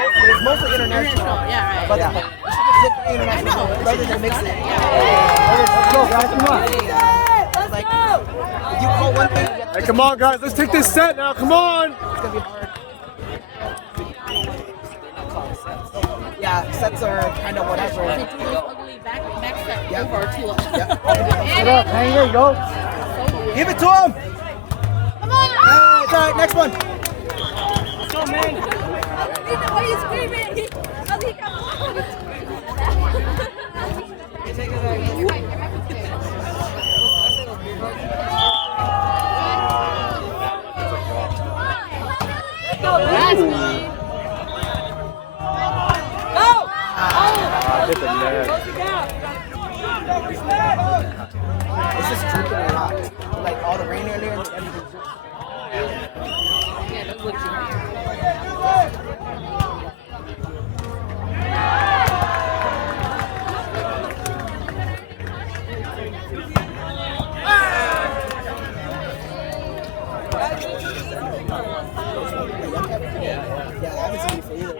It's mostly international. Yeah, right. But we should just look for international rather than mix it. Let's go, guys. Come on. Like, if you call one thing, you have to Hey, come on, guys. Let's take this set now. Come on. it's gonna be hard. Yeah, sets are kind of whatever. Ugly back step Yep. over too long. Yep. Get up, man. There you go. Give it to him. Come on! Hey, it's all right. Next one. Let's go, man. Why are you screaming? How's he coming? Hit the net. It's just dripping a lot. Like all the rain in there and everything. Yeah, that looks Yeah, I haven't seen you for either.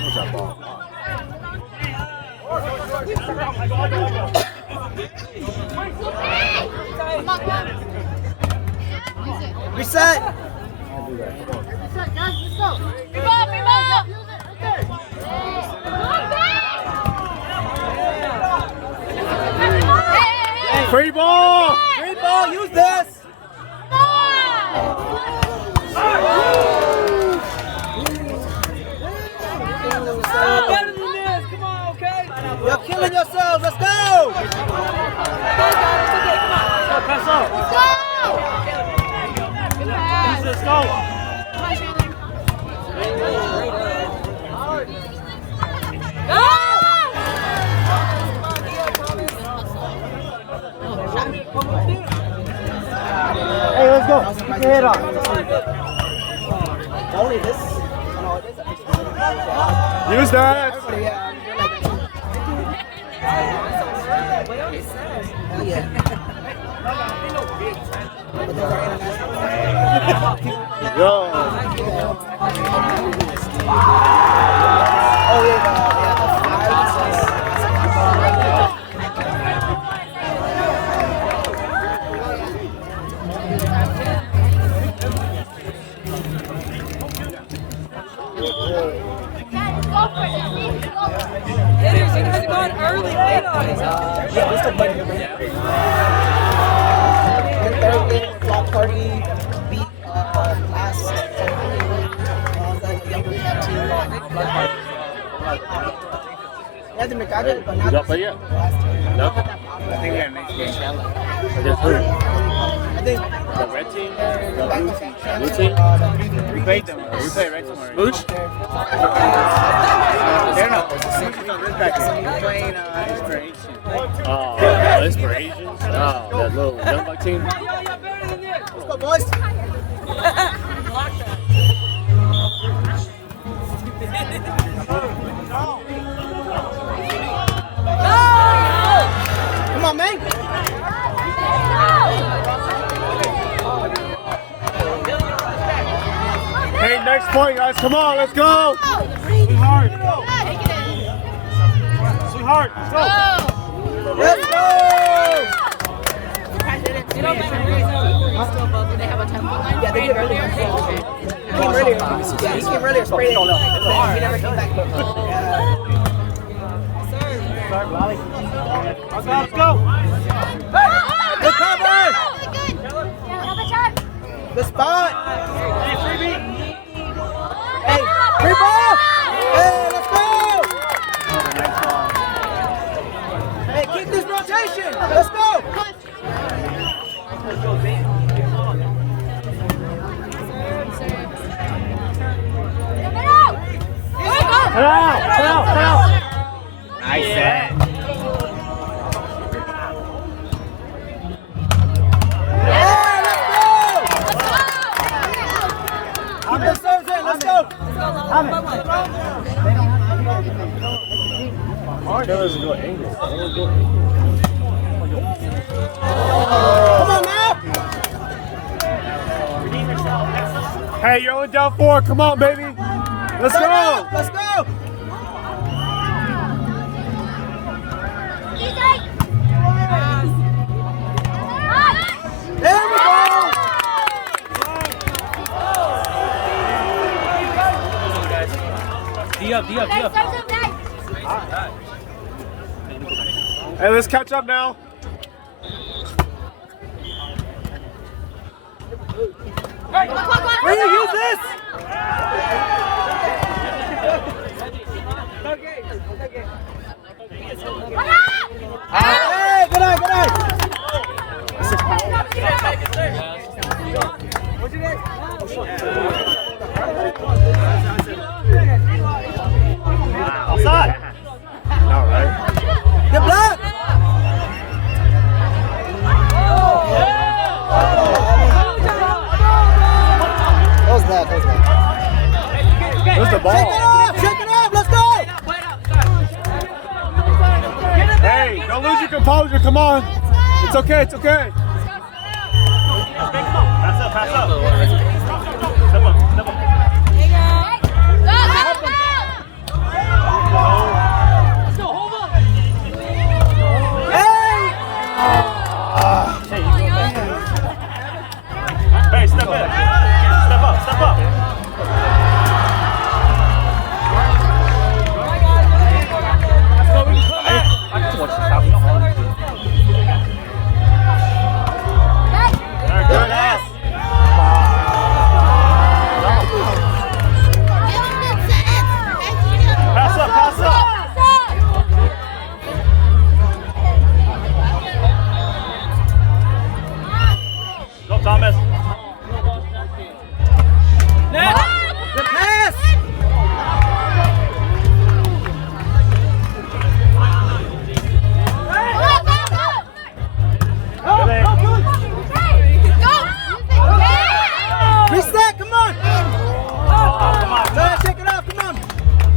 What's that ball? Reset. Free ball! Free ball. Use this. Better than this, come on, okay? You're killing yourselves. Let's go. Pass up. Let's go. Hey, let's go. Keep your head on. Only this. No, it is. Use that. Everybody, yeah. Hell yeah. But those are international. Yo. Oh yeah, the five. Hitters, you guys are going early, late on it. Yeah, we're still playing. The third game, block party, beat last the younger team. Yeah, the McGregor, but not You got play yet? No. I think they're next game. Against who? I think The red team? Blue team? We played them. We played red team already. Luch? They're not. Luch on this back end. We're playing Inspiration. Oh, Inspirations? Oh, that little young buck team? let's go, boys. Come on, man. Hey, next point, guys. Come on, let's go. Sweetheart. Sweetheart, let's go. Let's go. They have a tempo line. Yeah, they did earlier. He came earlier. Yeah, he came earlier. Sprayed it. He never came back. Let's go. Good cover. Good spot. Hey, free ball. Hey, let's go. Hey, keep this rotation. Let's go. Cut out, cut out, cut out. Nice set. Let's go. Taylor's a good angle. Come on now. Hey, you're only down 4. Come on, baby. Let's go. Let's go. There we go. D up. Hey, let's catch up now. Bring it, use this. Hey, good eye, good eye. Outside. All right. Good block. That was bad. Where's the ball? Shake it up, let's go. Hey, don't lose your composure. Come on. It's okay. Pass up. Step up. Hey, step up. Good ass. Pass up. Go, Thomas. Good pass. Reset, come on. Shake it off, come on.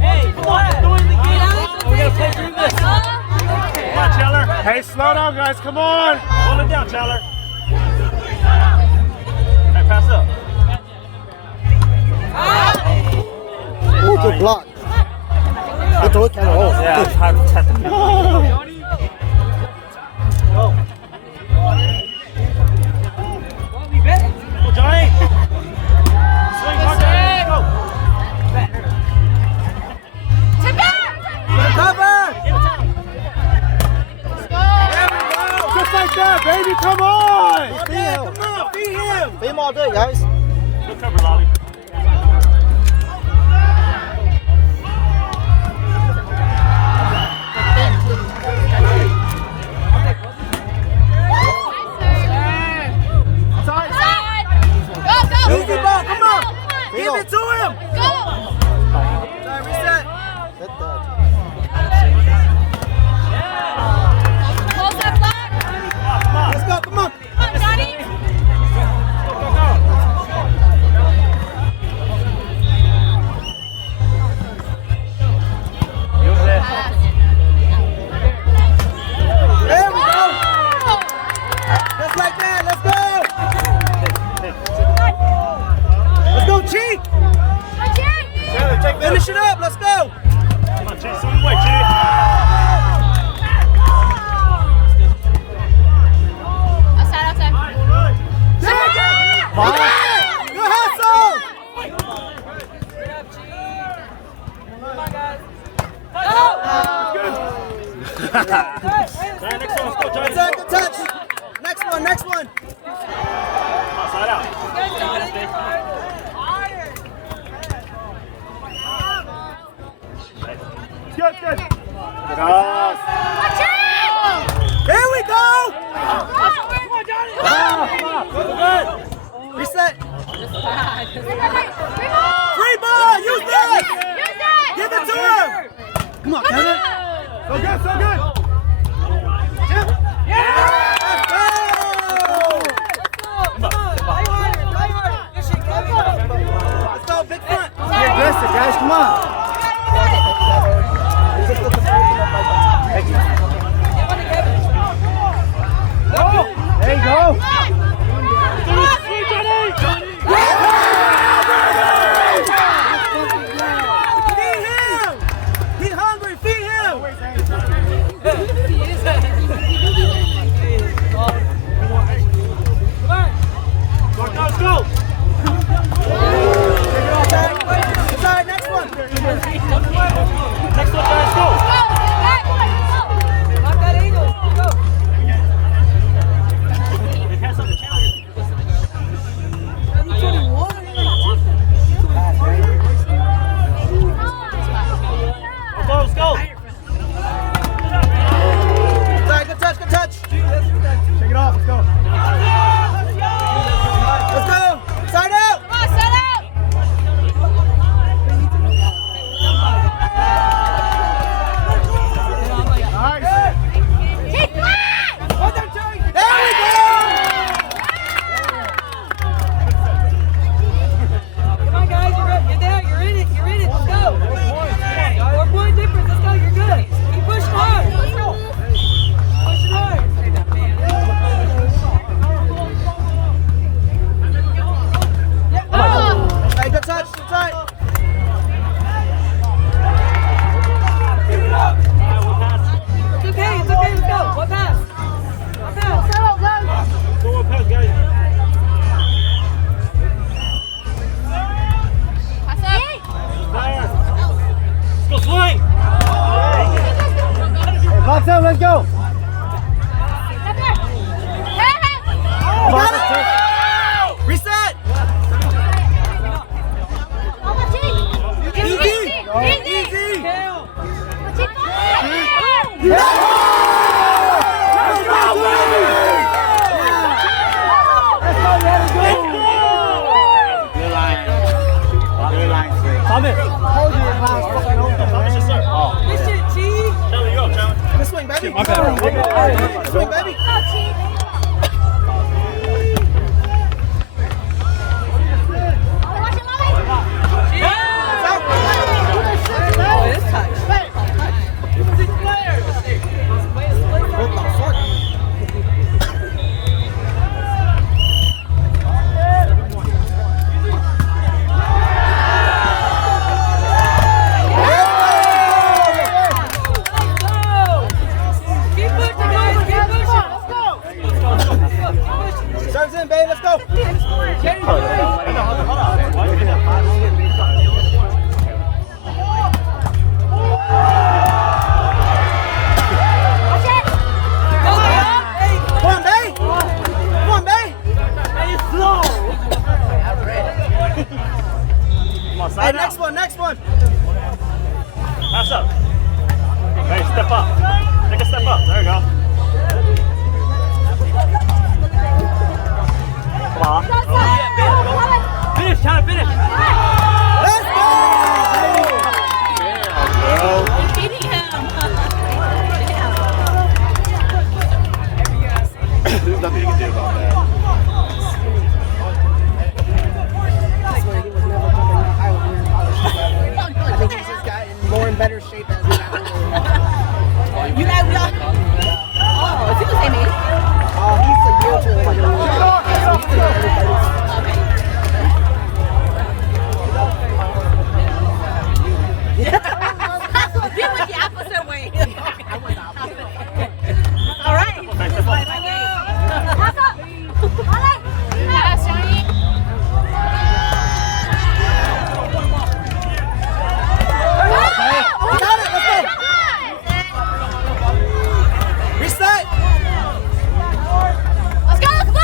Hey, come on. We gotta play through this. Come on, Chandler. Hey, slow down, guys. Come on. Hold it down, Chandler. Hey, pass up. Ooh, good block. They throw it kind of off. Yeah, it's hard to tap the Go, Johnny. Swing, Johnny. Go. Cover. Just like that, baby. Come on. Feed him. Feed him all day, guys. Good cover, Lolly. Use the ball, come on. Give it to him. Sorry, reset. Let's go, come on. There we go. Just like that, let's go. Let's go, Cheek. Finish it up, let's go. Come on, Chi. Swing away, Chi. Good hustle. Next one, let's go, Johnny. Good touch. Next one. Outside out. Good. Good. Here we go. Good. Reset. Free ball. Use this. Give it to him. Come on, Kevin. So good. Let's go. Let's go, big front. Get aggressive, guys. Come on. Thank you. There you go. Box up, let's go. Reset. Easy. Easy. Good swing, baby. My bad. Good swing, baby. Serves in, baby. Let's go. Come on, babe. Come on, babe. Hey, next one, next one. Pass up. Hey, step up. Take a step up. There you go. Come on. Finish, Tyler, finish. Let's go. Beating him. There's nothing you can do about that. That's where he was never jumping that high when we were in college. I think he's just gotten more in better shape as we got older. You guys, we all. Oh, is he the same age? He's a year or two older than me. So he's in the early 30s. He went the opposite way. All right. Pass up. Pass, Johnny. We got it. Let's go. Reset. Let's go, come on!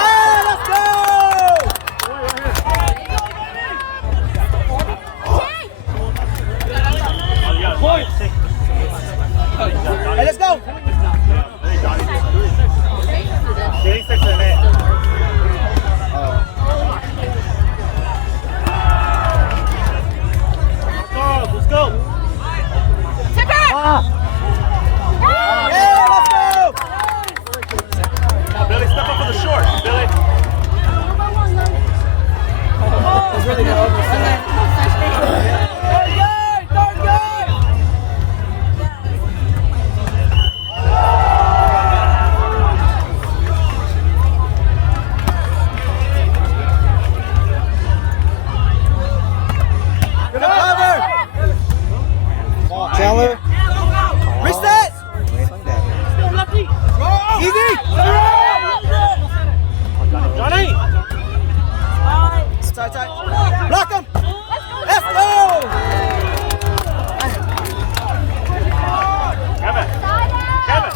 Hey, let's go. Hey, let's go. 86 in it. Let's go. Tip it! Hey, let's go. Billy, step up for the short. Billy. He's really good over Good cover. Chandler. Reset. Easy. Johnny. Tight, tight. Block him. Let's go. Kevin. Kevin.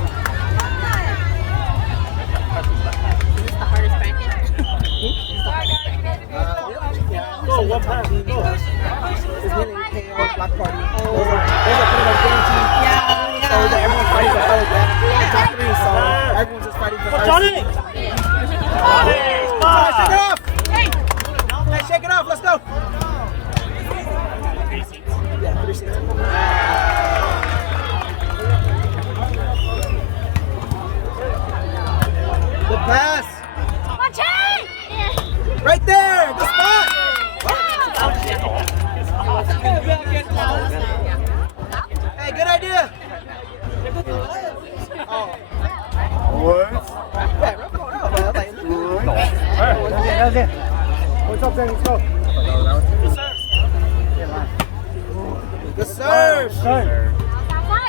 The hardest bracket. Go, one pass. Go. It's winning KO block party. Those are pretty much guaranteed. So that everyone's fighting for third. Top three, so everyone's just fighting for first. Johnny. Shake it off. Hey, shake it off. Let's go. Yeah, 3 seats. Good pass. Come on, Jay! Right there. Good spot. Hey, good idea. What? Yeah, rough going out, man. I was like, That's it. What's up, Danny? Let's go. Good serve.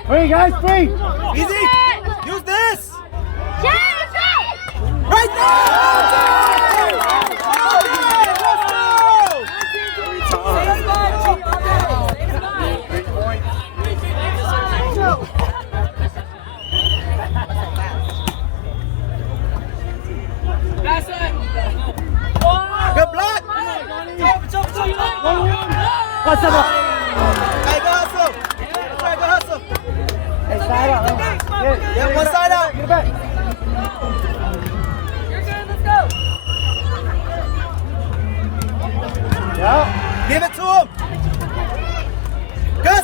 Free, guys, free. Easy. Use this. Jay! Right there. Let's go. Passamos. Hey, go hustle. Try go hustle. Hey, side out. Yeah, one side out. Get it back. You're good, let's go. Yeah. Give it to him. Gus.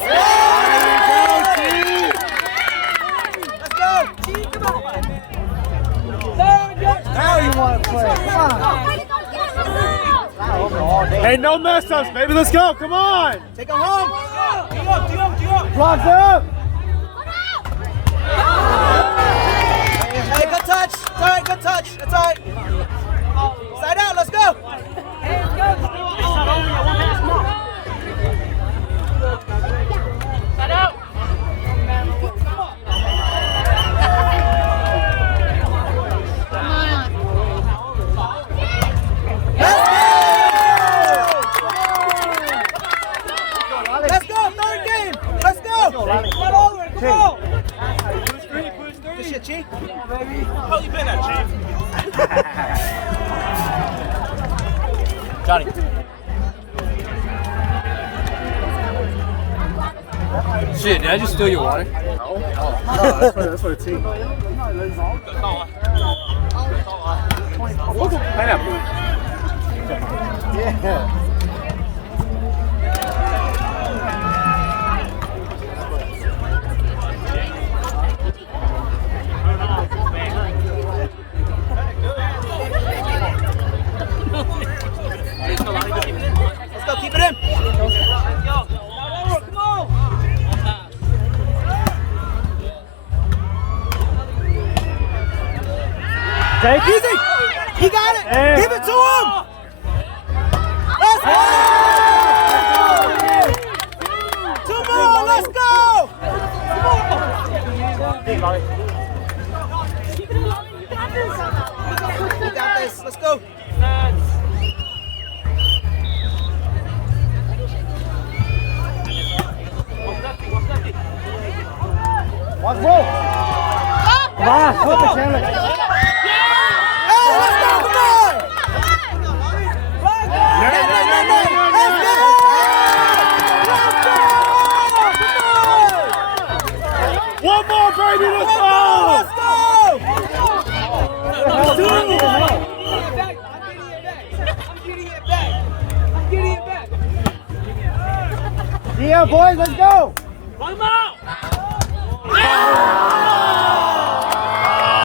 Let's go. Now you want to play. Come on. Hey, no mess ups, baby. Let's go. Come on. Take him home. Blocks up. Hey, good touch. It's all right, good touch. It's all right. Side out, let's go. Side out. Let's go, third game. Let's go. Good shit, Chief. How you been at, Chief? Johnny. Shit, did I just steal your water? No, that's for the team. Pineapple. Yeah. Let's go, keep it in. Take it. Easy. He got it. Hey. Give it to him. Let's go. Two more. Let's go. We got this. Let's go. Watch ball. Come on, flip it, Chandler. Hey, let's go. Come on. Let's go. One more, baby. Let's go. Let's go. I'm getting it back. Yeah, boys, let's go. One more.